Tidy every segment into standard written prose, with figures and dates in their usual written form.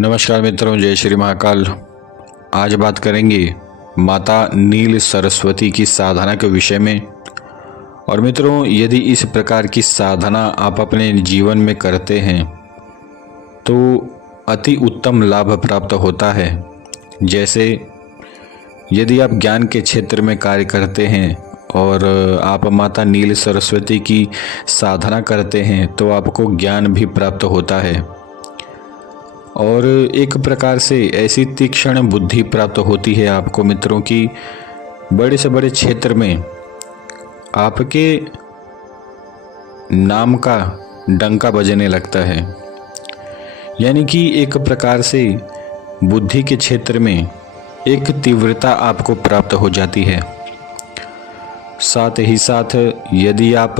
नमस्कार मित्रों, जय श्री महाकाल। आज बात करेंगे माता नील सरस्वती की साधना के विषय में। और मित्रों, यदि इस प्रकार की साधना आप अपने जीवन में करते हैं तो अति उत्तम लाभ प्राप्त होता है। जैसे यदि आप ज्ञान के क्षेत्र में कार्य करते हैं और आप माता नील सरस्वती की साधना करते हैं तो आपको ज्ञान भी प्राप्त होता है और एक प्रकार से ऐसी तीक्ष्ण बुद्धि प्राप्त होती है आपको मित्रों की बड़े से बड़े क्षेत्र में आपके नाम का डंका बजने लगता है। यानी कि एक प्रकार से बुद्धि के क्षेत्र में एक तीव्रता आपको प्राप्त हो जाती है। साथ ही साथ यदि आप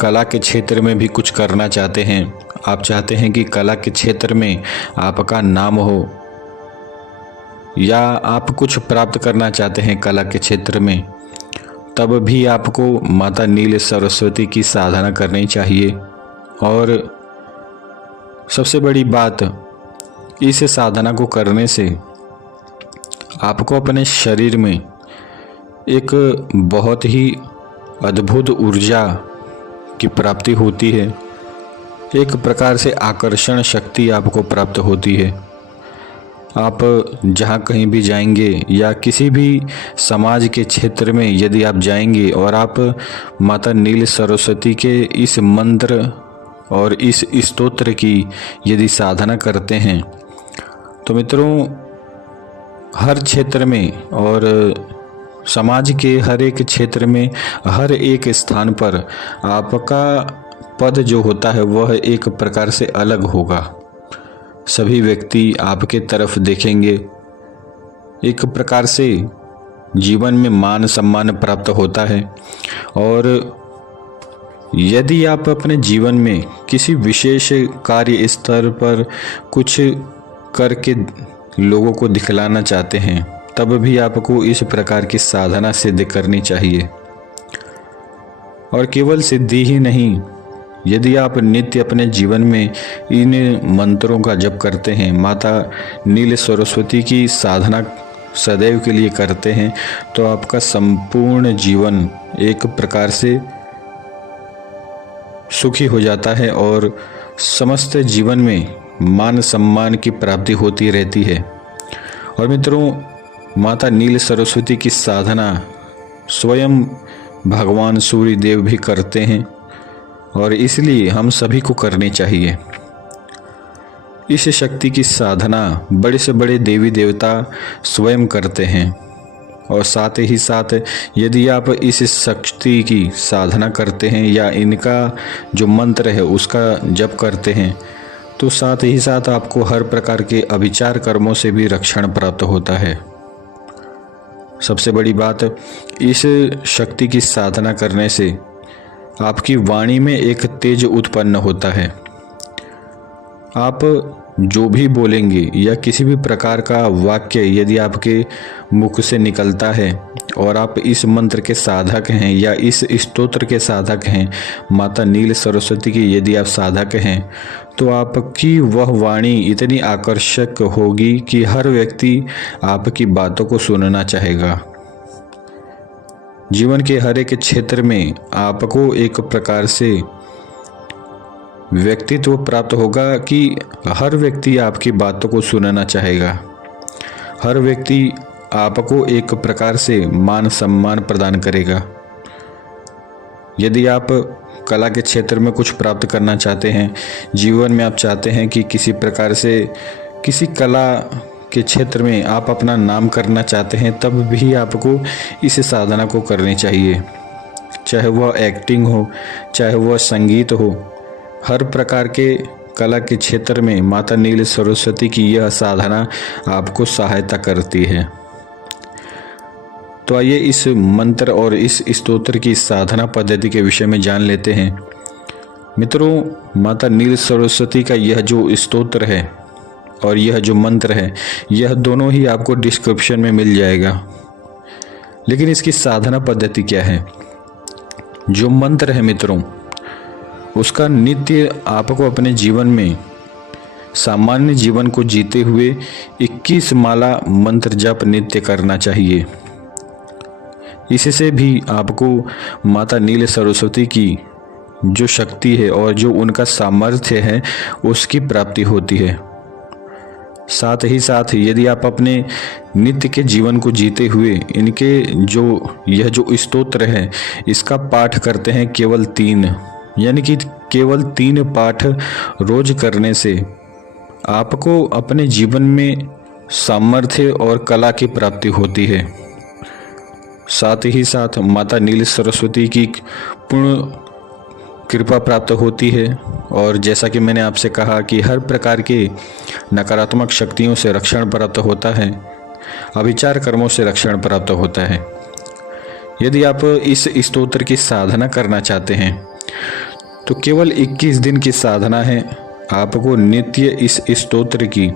कला के क्षेत्र में भी कुछ करना चाहते हैं, आप चाहते हैं कि कला के क्षेत्र में आपका नाम हो या आप कुछ प्राप्त करना चाहते हैं कला के क्षेत्र में, तब भी आपको माता नील सरस्वती की साधना करनी चाहिए। और सबसे बड़ी बात, इस साधना को करने से आपको अपने शरीर में एक बहुत ही अद्भुत ऊर्जा की प्राप्ति होती है। एक प्रकार से आकर्षण शक्ति आपको प्राप्त होती है। आप जहाँ कहीं भी जाएंगे या किसी भी समाज के क्षेत्र में यदि आप जाएंगे और आप माता नील सरस्वती के इस मंत्र और इस स्तोत्र की यदि साधना करते हैं तो मित्रों, हर क्षेत्र में और समाज के हर एक क्षेत्र में हर एक स्थान पर आपका पद जो होता है वह एक प्रकार से अलग होगा। सभी व्यक्ति आपके तरफ देखेंगे। एक प्रकार से जीवन में मान सम्मान प्राप्त होता है। और यदि आप अपने जीवन में किसी विशेष कार्य स्तर पर कुछ करके लोगों को दिखलाना चाहते हैं, तब भी आपको इस प्रकार की साधना सिद्ध करनी चाहिए। और केवल सिद्धि ही नहीं, यदि आप नित्य अपने जीवन में इन मंत्रों का जप करते हैं, माता नील सरस्वती की साधना सदैव के लिए करते हैं, तो आपका संपूर्ण जीवन एक प्रकार से सुखी हो जाता है और समस्त जीवन में मान सम्मान की प्राप्ति होती रहती है। और मित्रों, माता नील सरस्वती की साधना स्वयं भगवान सूर्य देव भी करते हैं और इसलिए हम सभी को करनी चाहिए। इस शक्ति की साधना बड़े से बड़े देवी देवता स्वयं करते हैं। और साथ ही साथ यदि आप इस शक्ति की साधना करते हैं या इनका जो मंत्र है उसका जप करते हैं, तो साथ ही साथ आपको हर प्रकार के अभिचार कर्मों से भी रक्षण प्राप्त होता है। सबसे बड़ी बात, इस शक्ति की साधना करने से आपकी वाणी में एक तेज उत्पन्न होता है। आप जो भी बोलेंगे या किसी भी प्रकार का वाक्य यदि आपके मुख से निकलता है और आप इस मंत्र के साधक हैं या इस स्तोत्र के साधक हैं, माता नील सरस्वती की यदि आप साधक हैं, तो आपकी वह वाणी इतनी आकर्षक होगी कि हर व्यक्ति आपकी बातों को सुनना चाहेगा। जीवन के हर एक क्षेत्र में आपको एक प्रकार से व्यक्तित्व प्राप्त होगा कि हर व्यक्ति आपकी बातों को सुनना चाहेगा। हर व्यक्ति आपको एक प्रकार से मान सम्मान प्रदान करेगा। यदि आप कला के क्षेत्र में कुछ प्राप्त करना चाहते हैं, जीवन में आप चाहते हैं कि किसी प्रकार से किसी कला के क्षेत्र में आप अपना नाम करना चाहते हैं, तब भी आपको इस साधना को करनी चाहिए। चाहे वह एक्टिंग हो, चाहे वह संगीत हो, हर प्रकार के कला के क्षेत्र में माता नील सरस्वती की यह साधना आपको सहायता करती है। तो आइए इस मंत्र और इस स्तोत्र की साधना पद्धति के विषय में जान लेते हैं। मित्रों, माता नील सरस्वती का यह जो स्तोत्र है और यह जो मंत्र है, यह दोनों ही आपको डिस्क्रिप्शन में मिल जाएगा। लेकिन इसकी साधना पद्धति क्या है? जो मंत्र है मित्रों, उसका नित्य आपको अपने जीवन में सामान्य जीवन को जीते हुए 21 माला मंत्र जप नित्य करना चाहिए। इससे भी आपको माता नील सरस्वती की जो शक्ति है और जो उनका सामर्थ्य है उसकी प्राप्ति होती है। साथ ही साथ यदि आप अपने नित्य के जीवन को जीते हुए इनके यह जो स्तोत्र है इसका पाठ करते हैं केवल 3, यानी कि केवल 3 पाठ रोज करने से आपको अपने जीवन में सामर्थ्य और कला की प्राप्ति होती है। साथ ही साथ माता नील सरस्वती की पूर्ण कृपा प्राप्त होती है और जैसा कि मैंने आपसे कहा कि हर प्रकार के नकारात्मक शक्तियों से रक्षण प्राप्त होता है, अभिचार कर्मों से रक्षण प्राप्त होता है। यदि आप इस स्तोत्र की साधना करना चाहते हैं तो केवल 21 दिन की साधना है। आपको नित्य इस स्तोत्र की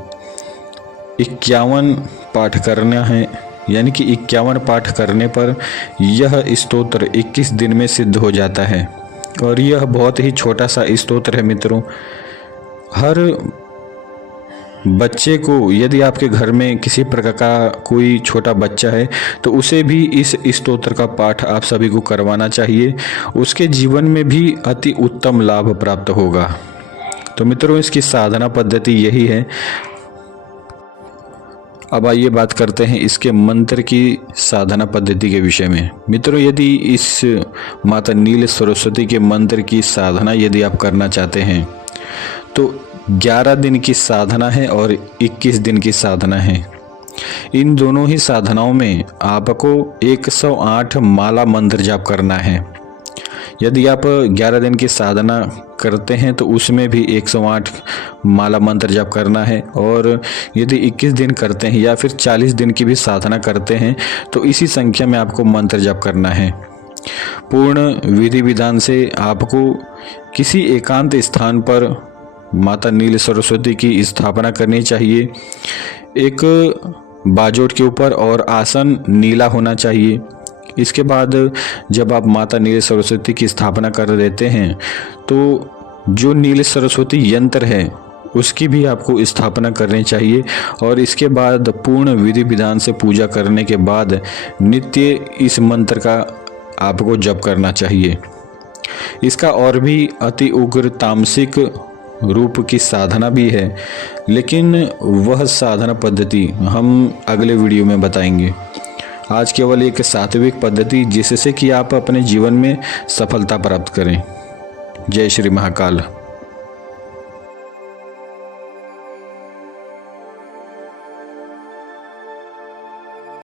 51 पाठ करना है, यानी कि 51 पाठ करने पर यह स्तोत्र 21 दिन में सिद्ध हो जाता है। और यह बहुत ही छोटा सा स्तोत्र है मित्रों। हर बच्चे को, यदि आपके घर में किसी प्रकार का कोई छोटा बच्चा है तो उसे भी इस स्तोत्र का पाठ आप सभी को करवाना चाहिए। उसके जीवन में भी अति उत्तम लाभ प्राप्त होगा। तो मित्रों, इसकी साधना पद्धति यही है। अब आइए बात करते हैं इसके मंत्र की साधना पद्धति के विषय में। मित्रों, यदि इस माता नील सरस्वती के मंत्र की साधना यदि आप करना चाहते हैं तो 11 दिन की साधना है और 21 दिन की साधना है। इन दोनों ही साधनाओं में आपको 108 माला मंत्र जाप करना है। यदि आप 11 दिन की साधना करते हैं तो उसमें भी 108 माला मंत्र जाप करना है, और यदि 21 दिन करते हैं या फिर 40 दिन की भी साधना करते हैं तो इसी संख्या में आपको मंत्र जाप करना है। पूर्ण विधि विधान से आपको किसी एकांत स्थान पर माता नील सरस्वती की स्थापना करनी चाहिए। एक बाजोट के ऊपर और आसन नीला होना चाहिए। इसके बाद जब आप माता नील सरस्वती की स्थापना कर देते हैं तो जो नील सरस्वती यंत्र है उसकी भी आपको स्थापना करनी चाहिए, और इसके बाद पूर्ण विधि विधान से पूजा करने के बाद नित्य इस मंत्र का आपको जप करना चाहिए। इसका और भी अति उग्र तामसिक रूप की साधना भी है, लेकिन वह साधना पद्धति हम अगले वीडियो में बताएंगे। आज केवल एक सात्विक पद्धति जिससे कि आप अपने जीवन में सफलता प्राप्त करें। जय श्री महाकाल।